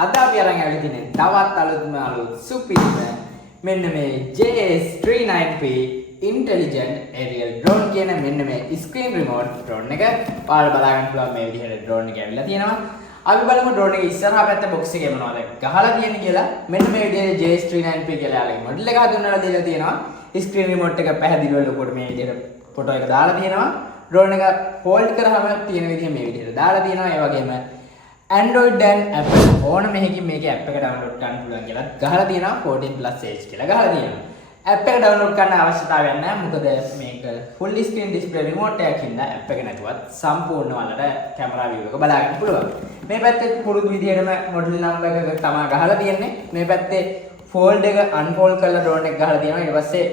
අද අපි අරන් ආවිත් ඉන්නේ තවත් අලුත් සුපිරිම මෙන්න මේ JS39P intelligent aerial drone කියන මෙන්න මේ screen remote drone එක ඔයාලා බලා ගන්න පුළුවන් මේ විදිහට drone එක ඇවිල්ලා තියෙනවා. අපි බලමු drone එක ඉස්සරහා පැත්තේ box එකේ මොනවද ගහලා තියෙන්නේ කියලා. මෙන්න මේ විදිහට JS39P කියලා යාළුවගේ model එක හඳුන්වලා දීලා තියෙනවා. screen remote එක පැහැදිලිව ලොකුට මේ විදිහට ෆොටෝ එක දාලා තියෙනවා. drone එක hold කරාම තියෙන විදිහ මේ විදිහට දාලා තියෙනවා. ඒ වගේම Android and Apple ඕනම එකකින් මේකේ app එක download කරන්න පුළුවන් කියලා ගහලා තියෙනවා 14+ age කියලා ගහලා තියෙනවා. app එක download කරන්න අවශ්‍යතාවයක් නැහැ. මොකද මේක full screen display remote එකකින් app එක නැතුවත් සම්පූර්ණ වලට camera view එක බලා ගන්න පුළුවන්. මේ පැත්තේ පුරුදු විදිහටම model number එක තමයි ගහලා තියෙන්නේ. මේ පැත්තේ fold එක unfold කරලා drone එක ගහලා තියෙනවා. ඊට පස්සේ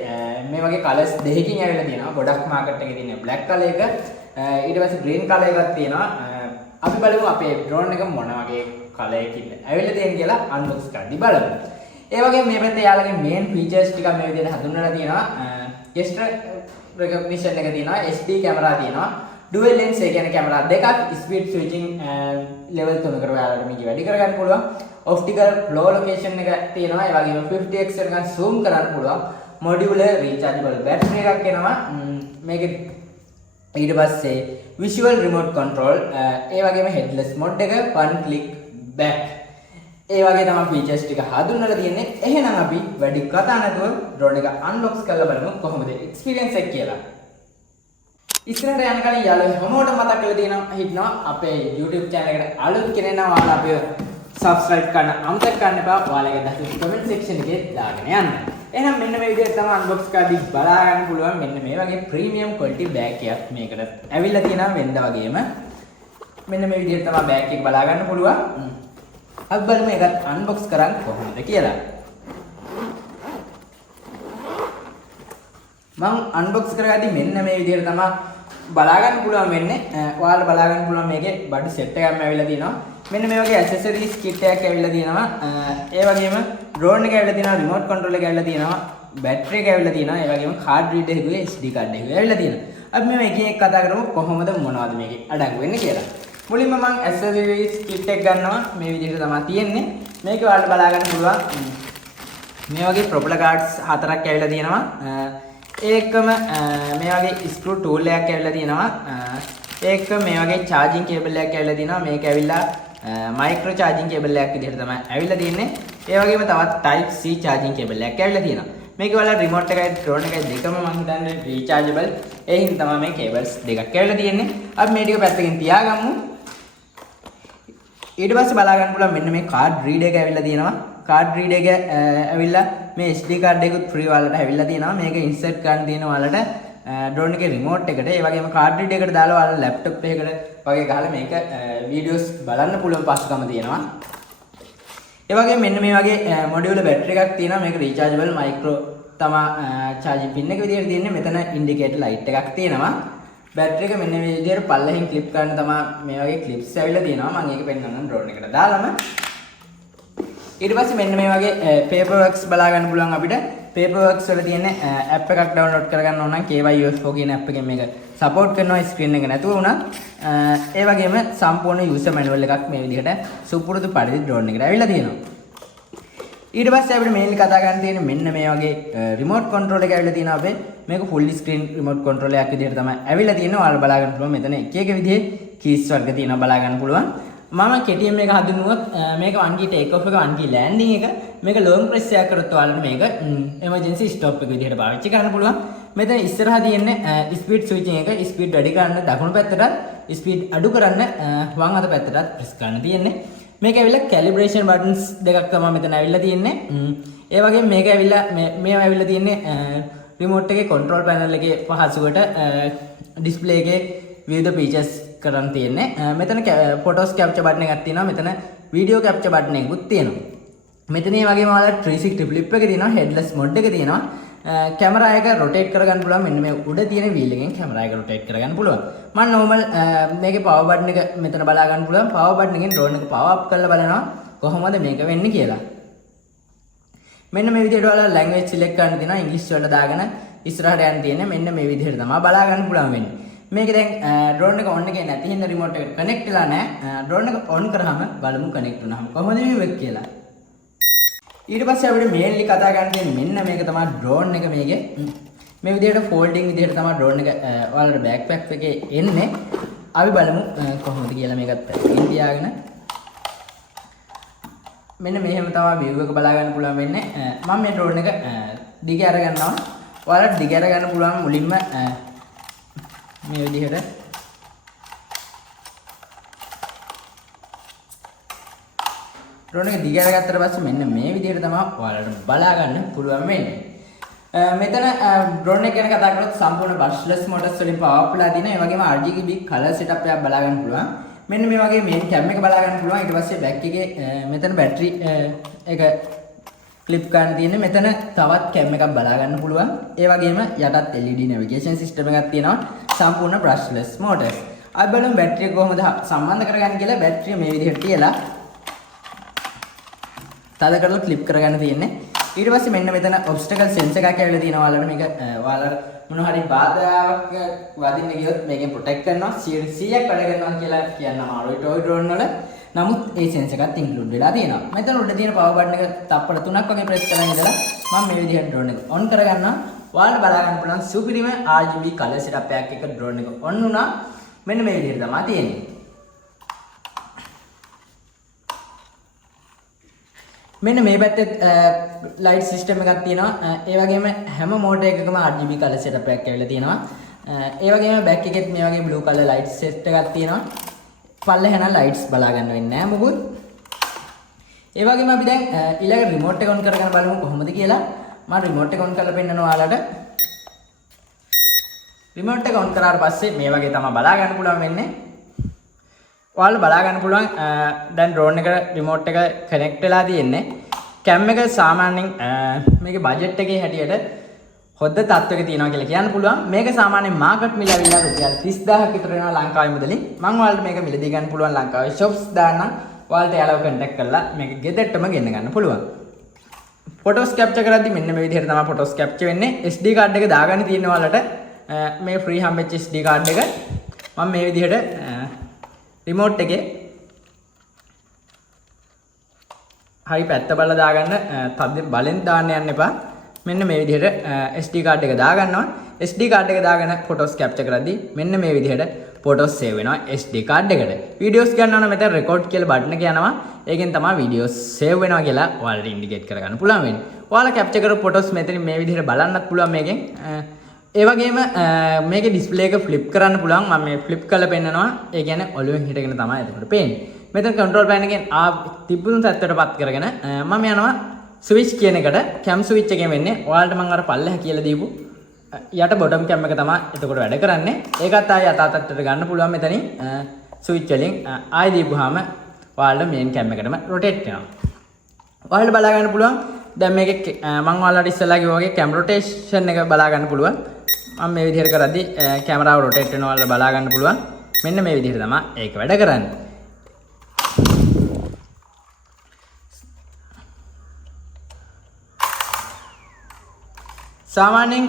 මේ වගේ colors දෙකකින් ඇවිල්ලා තියෙනවා. ගොඩක් market එකේ තියෙන black color එක ඊට පස්සේ green color එකක් තියෙනවා. අපි බලමු අපේ drone එක මොන වගේ color එකකින්ද ඇවිල්ලා තියෙන්නේ කියලා unbox කරද්දි බලමු. ඒ වගේම මේ පැත්තේ යාළුවගේ main features ටික මේ විදිහට හඳුන්වලා තියෙනවා. gesture recognition එක තියෙනවා, HD camera තියෙනවා, dual lens ඒ කියන්නේ camera දෙකක්, speed switching level 3කට ඔයාලට මේක වැඩි කරගන්න පුළුවන්. optical flow location එක තියෙනවා. ඒ වගේම 50x එකකින් zoom කරන්න පුළුවන්. modular rechargeable battery එකක් එනවා. මේක ඊට පස්සේ visual remote control ඒ වගේම headless mode එක one click back ඒ වගේ තමයි features ටික හඳුන්වලා තියෙන්නේ. එහෙනම් අපි වැඩි කතා නැතුව drone එක unbox කරලා බලමු කොහොමද experience එක කියලා. ඉස්සරහට යන කලින් යාළුවෝ හැමෝටම මතක් කරලා තියෙනවා හිටනවා අපේ YouTube channel එකට අලුත් කෙනෙක් නම් ඔයාලා අපිව subscribe කරන්න අමතක කරන්න එපා. ඔයාලගේ දහස් comment section එකේ දාගෙන යන්න. එහෙනම් මෙන්න මේ විදිහට තමයි unbox කරද්දී බලා ගන්න පුළුවන්. මෙන්න මේ වගේ premium quality bag එකක් මේකට ඇවිල්ලා තියෙනවා වෙනද වගේම. මෙන්න මේ විදිහට තමයි bag එක බලා ගන්න පුළුවන්. අපි බලමු ඒකත් unbox කරන් කොහොමද කියලා. මම unbox කරගද්දී මෙන්න මේ විදිහට තමයි බලා ගන්න පුළුවන් වෙන්නේ. ඔයාලා බලා ගන්න පුළුවන් මේකේ බඩු set එකක්ම ඇවිල්ලා තියෙනවා. මෙන්න මේ වගේ accessories kit එකක් ඇවිල්ලා තියෙනවා. ඒ වගේම drone එක ඇවිල්ලා තියෙනවා, remote control එක ඇවිල්ලා තියෙනවා, battery එක ඇවිල්ලා තියෙනවා, ඒ වගේම card reader එකේ SD card එක ඇවිල්ලා තියෙනවා. අපි මේ එකින් එක කතා කරමු කොහොමද මොනවද මේකේ අඩංගු වෙන්නේ කියලා. මුලින්ම මම accessories kit එක ගන්නවා. මේ විදිහට තමයි තියෙන්නේ. මේක ඔයාලට බලා ගන්න පුළුවන්. මේ වගේ propeller guards හතරක් ඇවිල්ලා තියෙනවා. ඒකම මේ වගේ screw tool එකක් ඇවිල්ලා තියෙනවා. ඒක මේ වගේ charging cable එකක් ඇවිල්ලා තියෙනවා. මේක ඇවිල්ලා micro charging cable එකක් විදිහට තමයි ඇවිල්ලා තියෙන්නේ. ඒ වගේම තවත් type C charging cable එකක් ඇවිල්ලා තියෙනවා. මේක වල remote එකයි drone එකයි දෙකම මම හිතන්නේ rechargeable. ඒ හින්දා තමයි මේ cables දෙකක් ඇවිල්ලා තියෙන්නේ. අපි මේ ටික පැත්තකින් තියාගමු. ඊට පස්සේ බලා ගන්න පුළුවන් මෙන්න මේ card reader එක ඇවිල්ලා තියෙනවා. card reader එක ඇවිල්ලා මේ SD card එකකුත් free වලට ඇවිල්ලා තියෙනවා. මේක insert කරන්න තියෙන වලට drone එකේ remote එකට ඒ වගේම card reader එකට දාලා ඔයාලා laptop එකකට වගේ ගහලා මේක videos බලන්න පුළුවන් පහසුකම තියෙනවා. ඒ වගේම මෙන්න මේ වගේ modular battery එකක් තියෙනවා. මේක rechargeable micro තමයි charging pin එක විදිහට තියෙන්නේ. මෙතන indicator light එකක් තියෙනවා. battery එක මෙන්න මේ විදිහට පල්ලෙහින් clip කරන්න තමයි මේ වගේ clips ඇවිල්ලා තියෙනවා. මම ඒක පෙන්නන්නම් drone එකට දාලාම. ඊට පස්සේ මෙන්න මේ වගේ paperworks බලා ගන්න පුළුවන් අපිට. paperworks වල තියෙන app එකක් download කරගන්න ඕන නම් KYUFO කියන app එකෙන් මේක support කරනවා screen එක නැතුව උනා. ඒ වගේම සම්පූර්ණ user manual එකක් මේ විදිහට සුපුරුදු පරිදි drone එකට ඇවිල්ලා තියෙනවා. ඊට පස්සේ අපිට mainly කතා කරන්න තියෙන්නේ මෙන්න මේ වගේ remote control එක ඇවිල්ලා තියෙනවා අපේ. මේක full screen remote control එකක් විදිහට තමයි ඇවිල්ලා තියෙන්නේ. ඔයාලා බලා ගන්න පුළුවන් මෙතන එක එක විදිහේ keys වර්ග තියෙනවා බලා ගන්න පුළුවන්. මම KTM එක හඳුන්වුවොත් මේක 1G take off එක 1G landing එක මේක long press එකක් කරොත් ඔයාලට මේක emergency stop එක විදිහට පාවිච්චි කරන්න පුළුවන්. මෙතන ඉස්සරහා තියෙන්නේ speed switching එක speed වැඩි කරන්න දකුණු පැත්තටත් speed අඩු කරන්න වම් අත පැත්තටත් press කරන්න තියෙන්නේ. මේක ඇවිල්ලා calibration buttons දෙකක් තමයි මෙතන ඇවිල්ලා තියෙන්නේ. ඒ වගේම මේක ඇවිල්ලා මේවා ඇවිල්ලා තියෙන්නේ remote එකේ control panel එකේ පහසුවට display එකේ විවිධ features කරන් තියෙන්නේ. මෙතන photos capture button එකක් තියෙනවා. මෙතන video capture button එකකුත් තියෙනවා. මෙතන මේ වගේම ඔයාලා 360 flip එක තියෙනවා. headless mode එක තියෙනවා. camera එක rotate කරගන්න පුළුවන්. මෙන්න මේ උඩ තියෙන wheel එකෙන් camera එක rotate කරගන්න පුළුවන්. මම normal මේකේ power button එක මෙතන බලා ගන්න පුළුවන්. power button එකෙන් drone එක power up කරලා බලනවා කොහොමද මේක වෙන්නේ කියලා. මෙන්න මේ විදිහට ඔයාලා language select කරන්න තියෙනවා. english වලට දාගෙන ඉස්සරහට යන්න තියෙන්නේ. මෙන්න මේ විදිහට තමයි බලා ගන්න පුළුවන් වෙන්නේ. මේක දැන් ඩ්‍රෝන් එක ඔන් එකේ නැති හින්දා රිමෝට් එක කනෙක්ට් වෙලා නැහැ. ඩ්‍රෝන් එක ඔන් කරාම බලමු කනෙක්ට් වුණාම කොහොමද මේ වෙක් කියලා. ඊට පස්සේ අපිට මේන්ලි කතා කරන්න තියෙන්නේ මෙන්න මේක තමයි ඩ්‍රෝන් එක මේකේ. මේ විදිහට ෆෝල්ඩින් විදිහට තමයි ඩ්‍රෝන් එක ඔයාලට බෑක්පැක් එකේ එන්නේ. අපි බලමු කොහොමද කියලා මේකත් පැත්තකින් තියාගෙන. මෙන්න මෙහෙම තමයි view එක බලා ගන්න පුළුවන් වෙන්නේ. මම මේ ඩ්‍රෝන් එක දිග අර ගන්නවා. ඔයාලට දිග අර ගන්න පුළුවන් මුලින්ම මේ විදිහට ඩ්‍රෝන් එක දිග අරගත්තට පස්සේ මෙන්න මේ විදිහට තමයි ඔයාලට බලා ගන්න පුළුවන් වෙන්නේ. මෙතන ඩ්‍රෝන් එක ගැන කතා කරොත් සම්පූර්ණ brushless motors වලින් power up වෙලා තියෙනවා. ඒ වගේම RGB color setup එකක් බලා ගන්න පුළුවන්. මෙන්න මේ වගේ main cam එක බලා ගන්න පුළුවන්. ඊට පස්සේ back එකේ මෙතන battery එක clip ගන්න තියෙන්නේ. මෙතන තවත් cam එකක් බලා ගන්න පුළුවන්. ඒ වගේම යටත් LED navigation system එකක් තියෙනවා. සම්පූර්ණ brushless motors. අපි බලමු battery එක කොහොමද සම්බන්ධ කරගන්න කියලා. battery මේ විදිහට තියලා තද කරලා clip කරගන්න තියෙන්නේ. ඊට පස්සේ මෙන්න මෙතන obstacle sensor එකක් ඇවිල්ලා තියෙනවා. ඔයාලට මේක ඔයාලට මොන හරි බාධාවක් වදින්න ගියොත් මේකෙන් protect කරනවා. 100ක් වැඩ කරනවා කියලා කියන්න අමාරුයි toy drone වල. නමුත් ඒ sensor එකත් include වෙලා තියෙනවා. මෙතන උඩ තියෙන power button එක තප්පර 3ක් වගේ press කරලා ඉඳලා මම මේ විදිහට drone එක on කරගන්නවා. ඔයාලට බලා ගන්න පුළුවන් සුපිරිම RGB color setup එකක් එක drone එක on වුණා. මෙන්න මේ විදිහට තමයි තියෙන්නේ. මෙන්න මේ පැත්තේ ලයිට් සිස්ටම් එකක් තියෙනවා. ඒ වගේම හැම මෝටර් එකකම RGB color setup එකක් ඇවිල්ලා තියෙනවා. ඒ වගේම බෑක් එකෙත් මේ වගේ blue color light set එකක් තියෙනවා. පල්ලෙහාන lights බලා ගන්න වෙන්නේ නැහැ මොකුත්. ඒ වගේම අපි දැන් ඊළඟ remote එක on කරගෙන බලමු කොහොමද කියලා. මම remote එක on කරලා පෙන්නනවා ඔයාලට. remote එක on කරාට පස්සේ මේ වගේ තමයි බලා ගන්න පුළුවන් වෙන්නේ. ඔයාලට බලා ගන්න පුළුවන් දැන් drone එක remote එක connect වෙලා තියෙන්නේ. cam එක සාමාන්‍යයෙන් මේකේ budget එකේ හැටියට හොද්ද තත්ත්වයක තියෙනවා කියලා කියන්න පුළුවන්. මේක සාමාන්‍යයෙන් market මිල ඇවිල්ලා රුපියල් 30000ක් විතර වෙනවා ලංකාවේ මුදලින්. මම ඔයාලට මේක මිලදී ගන්න පුළුවන් ලංකාවේ shops දාන්න. ඔයාලට යාළුවෝ contact කරලා මේක ගෙදරටම ගෙන්න ගන්න පුළුවන්. photos capture කරද්දි මෙන්න මේ විදිහට තමයි photos capture වෙන්නේ. SD card එක දාගන්න තියෙනවා ඔයාලට. මේ free හම්බෙච්ච SD card එක මම මේ විදිහට රිමෝට් එකේ හරි පැත්ත බලලා දාගන්න. තද බලෙන් දාන්න යන්න එපා. මෙන්න මේ විදිහට SD card එක දාගන්නවා. SD card එක දාගෙන photos capture කරද්දී මෙන්න මේ විදිහට photos save වෙනවා SD card එකට. videos ගන්නවා නම් මෙතන record කියලා button එක යනවා. ඒකෙන් තමයි videos save වෙනවා කියලා ඔයාලට indicate කරගන්න පුළුවන් වෙන්නේ. ඔයාලා capture කරපු photos මෙතනින් මේ විදිහට බලන්නත් පුළුවන් මේකෙන්. ඒ වගේම මේකේ display එක flip කරන්න පුළුවන්. මම මේ flip කරලා පෙන්නනවා. ඒ කියන්නේ ඔළුවෙන් හිටගෙන තමයි එතකොට පේන්නේ. මෙතන control panel එකෙන් තිබුණු තත්ත්වයටපත් කරගෙන මම යනවා switch කියන එකට. cam switch එකෙන් වෙන්නේ ඔයාලට මම අර පල්ලෙහා කියලා දීපු යට bottom cam එක තමයි එතකොට වැඩ කරන්නේ. ඒකත් ආයෙ යථා තත්ත්වයට ගන්න පුළුවන් මෙතනින් switch වලින් ආයෙ දීපුවාම ඔයාලට main cam එකටම rotate වෙනවා. ඔයාලට බලා ගන්න පුළුවන් දැන් මේකේ මම ඔයාලට ඉස්සෙල්ලා කිව්වා වගේ cam rotation එක බලා ගන්න පුළුවන්. මම මේ විදිහට කරද්දී කැමරාව rotate වෙනවා ඔයාලට බලා ගන්න පුළුවන්. මෙන්න මේ විදිහට තමයි ඒක වැඩ කරන්නේ. සාමාන්‍යයෙන්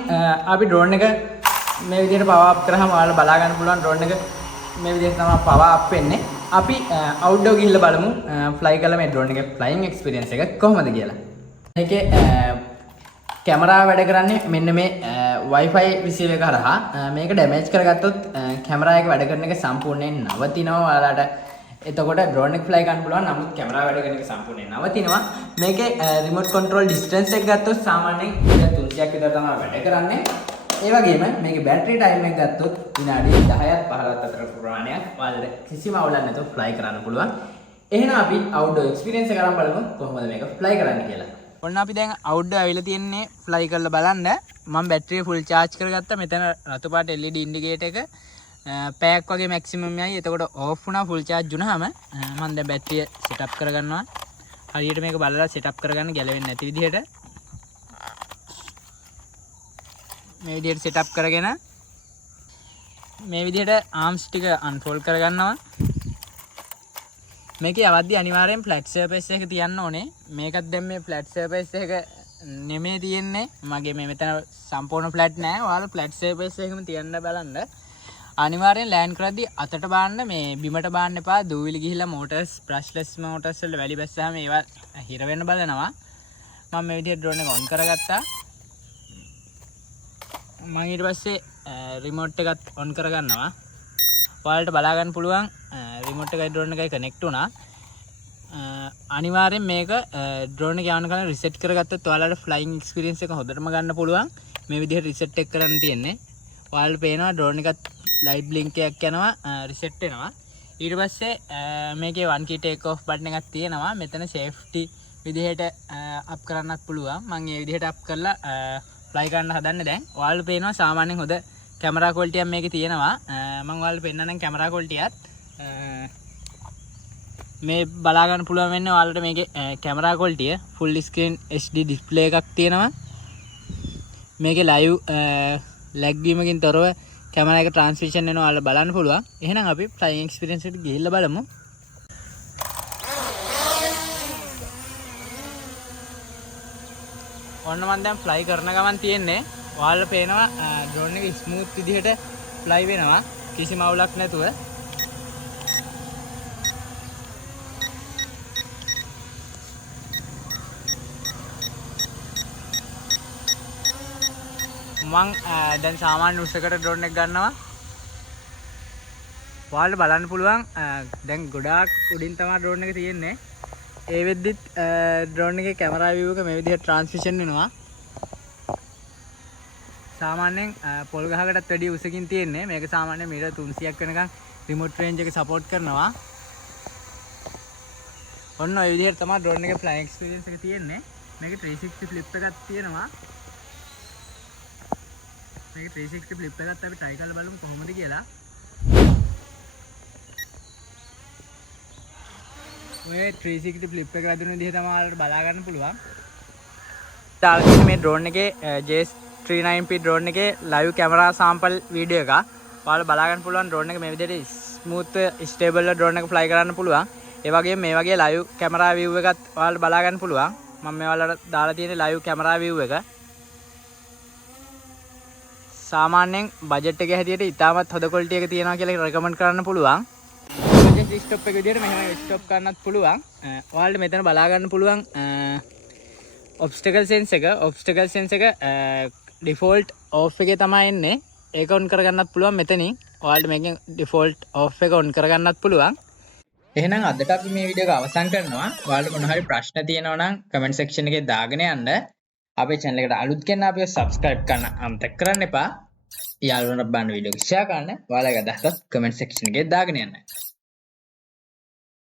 අපි drone එක මේ විදිහට power up කරාම ඔයාලට බලා ගන්න පුළුවන් drone එක මේ විදිහට තමයි power up වෙන්නේ. අපි outdoor ගිහිල්ලා බලමු fly කරලා මේ drone එකේ flying experience එක කොහොමද කියලා. මේකේ කැමරාව වැඩ කරන්නේ මෙන්න මේ Wi-Fi receiver එක හරහා. මේක damage කරගත්තොත් කැමරා එක වැඩ කරන එක සම්පූර්ණයෙන් නවතිනවා. ඔයාලට එතකොට drone එක fly කරන්න පුළුවන්. නමුත් කැමරාව වැඩ කරන එක සම්පූර්ණයෙන් නවතිනවා. මේකේ remote control distance එක ගත්තොත් සාමාන්‍යයෙන් 300ක් විතර තමයි වැඩ කරන්නේ. ඒ වගේම මේකේ battery time එක ගත්තොත් විනාඩි 10ක් 15ක් අතර ප්‍රමාණයක් ඔයාලට කිසිම අවුලක් නැතුව fly කරන්න පුළුවන්. එහෙනම් අපි outdoor experience එක අරන් බලමු කොහොමද මේක fly කරන්නේ කියලා. ඔන්න අපි දැන් outdoor ඇවිල්ලා තියන්නේ fly කරලා බලන්න. මම බැටරිය full charge කරගත්තා. මෙතන රතු පාට LED indicator එක පැයක් වගේ maximum යයි. එතකොට off වුණා full charge වුණාම මම දැන් බැටරිය setup කරගන්නවා. හරියට මේක බලලා setup කරගන්න ගැලවෙන්නේ නැති විදිහට. මේ විදිහට setup කරගෙන මේ විදිහට arms ටික unfold කරගන්නවා. මේකේ අවද්‍ය අනිවාර්යෙන් flat surface එක තියන්න ඕනේ. මේකත් දැන් මේ flat surface එක නෙමෙයි තියෙන්නේ. මගේ මේ මෙතන සම්පූර්ණ flat නෑ. ඔයාලා flat surface එකම තියන්න බලන්න. අනිවාර්යෙන් ලෑන්ඩ් කරද්දී අතට බාන්න මේ බිමට බාන්න එපා. දූවිලි ගිහිල්ලා මෝටර්ස් බ්‍රෂ්ලස් මෝටර්ස් වල වැලි බැස්සාම ඒවා හිර වෙන්න බලනවා. මම මේ විදිහට ඩ්‍රෝන් එක ඔන් කරගත්තා. මම ඊට පස්සේ රිමෝට් එකත් ඔන් කරගන්නවා. ඔයාලට බලා ගන්න පුළුවන් රිමෝට් එකයි ඩ්‍රෝන් එකයි කනෙක්ට් වුණා. අනිවාර්යෙන් මේක ඩ්‍රෝන් එක යවන කලින් රිසෙට් කරගත්තොත් ඔයාලට ෆ්ලයිං එක්ස්පීරියන්ස් එක හොඳටම ගන්න පුළුවන්. මේ විදිහට රිසෙට් එක කරන්න තියෙන්නේ. ඔයාලට පේනවා ඩ්‍රෝන් එකත් ලයිට් බ්ලින්ක් එකක් යනවා රිසෙට් වෙනවා. ඊට පස්සේ මේකේ 1 key take off බටන් එකක් තියෙනවා. මෙතන සේෆ්ටි විදිහට අප් කරන්නත් පුළුවන්. මම මේ විදිහට අප් කරලා ෆ්ලයි කරන්න හදන්නේ දැන්. ඔයාලට පේනවා සාමාන්‍යයෙන් හොඳ කැමරා ක්වොලිටි එකක් මේකේ තියෙනවා. මම ඔයාලට පෙන්නන්නම් කැමරා ක්වොලිටියත්. මේ බලා ගන්න පුළුවන් වෙන්නේ ඔයාලට මේකේ කැමරා ක්වොලිටිය ෆුල් ස්ක්‍රීන් HD ඩිස්ප්ලේ එකක් තියෙනවා. මේකේ ලයිව් ලැග් වීමකින් තොරව කැමරා එක ට්‍රාන්ස්මිෂන් වෙනවා ඔයාලට බලන්න පුළුවන්. එහෙනම් අපි ෆ්ලයිං එක්ස්පීරියන්ස් එකට ගිහිල්ලා බලමු. ඔන්න මම දැන් ෆ්ලයි කරන ගමන් තියෙන්නේ. ඔයාලට පේනවා ඩ්‍රෝන් එක ස්මූත් විදිහට ෆ්ලයි වෙනවා කිසිම අවුලක් නැතුව. මං දැන් සාමාන්‍ය උසකට ඩ්‍රෝන් එක ගන්නවා. ඔයාලට බලන්න පුළුවන් දැන් ගොඩාක් උඩින් තමයි ඩ්‍රෝන් එක තියෙන්නේ. ඒ වෙද්දිත් ඩ්‍රෝන් එකේ කැමරා view එක මේ විදිහට ට්‍රාන්ස්මිෂන් වෙනවා. සාමාන්‍යයෙන් පොල් ගහකටත් වැඩි උසකින් තියෙන්නේ. මේක සාමාන්‍යයෙන් මීටර් 300ක් වෙනකන් රිමෝට් රේන්ජ් එක සපෝට් කරනවා. ඔන්න ඔය විදිහට තමයි ඩ්‍රෝන් එකේ ෆ්ලයිං එක්ස්පීරියන්ස් එක තියෙන්නේ. මේකේ 360 ෆ්ලිප් එකක් තියෙනවා. මේක 360 ෆ්ලිප් එකත් අපි try කරලා බලමු කොහොමද කියලා. ඔය 360 ෆ්ලිප් එක වැදුණු විදිහ තමයි ඔයාලට බලා ගන්න පුළුවන්. දාලා තියෙන මේ ඩ්‍රෝන් එකේ JS39P ඩ්‍රෝන් එකේ ලයිව් කැමරා සාම්පල් වීඩියෝ එක. ඔයාලට බලා ගන්න පුළුවන් ඩ්‍රෝන් එක මේ විදිහට ස්මූත් ස්ටේබල් ඩ්‍රෝන් එක ෆ්ලයි කරන්න පුළුවන්. ඒ වගේම මේ වගේ ලයිව් කැමරා view එකත් ඔයාලට බලා ගන්න පුළුවන්. මම මේ ඔයාලට දාලා තියෙන ලයිව් කැමරා view එක. සාමාන්‍යයෙන් බජට් එක හැටියට ඉතාමත් හොඳ ක්වොලිටි එක තියෙනවා කියලා රෙකමන්ඩ් කරන්න පුළුවන්. ජස්ට් ස්ටොප් එක විදිහට මෙහෙම ස්ටොප් කරන්නත් පුළුවන්. ඔයාලට මෙතන බලා ගන්න පුළුවන් ඔබ්ස්ටකල් සෙන්ස් එක. ඔබ්ස්ටකල් සෙන්ස් එක ඩිෆෝල්ට් ඔෆ් එකේ තමයි එන්නේ. ඒක ඔන් කරගන්නත් පුළුවන් මෙතනින්. ඔයාලට මේකෙන් ඩිෆෝල්ට් ඔෆ් එක ඔන් කරගන්නත් පුළුවන්. එහෙනම් අදට අපි මේ වීඩියෝ එක අවසන් කරනවා. ඔයාලට මොන හරි ප්‍රශ්න තියෙනවා නම් කමෙන්ට් සෙක්ෂන් එකේ දාගෙන යන්න. අපේ channel එකට අලුත් කෙනා අපිව subscribe කරන්න අමතක කරන්න එපා. යාළුවන්ට බලන්න වීඩියෝ එක share කරන්න. ඔයාලගේ අදහස් කමෙන්ට් සෙක්ෂන් එකේ දාගෙන යන්න.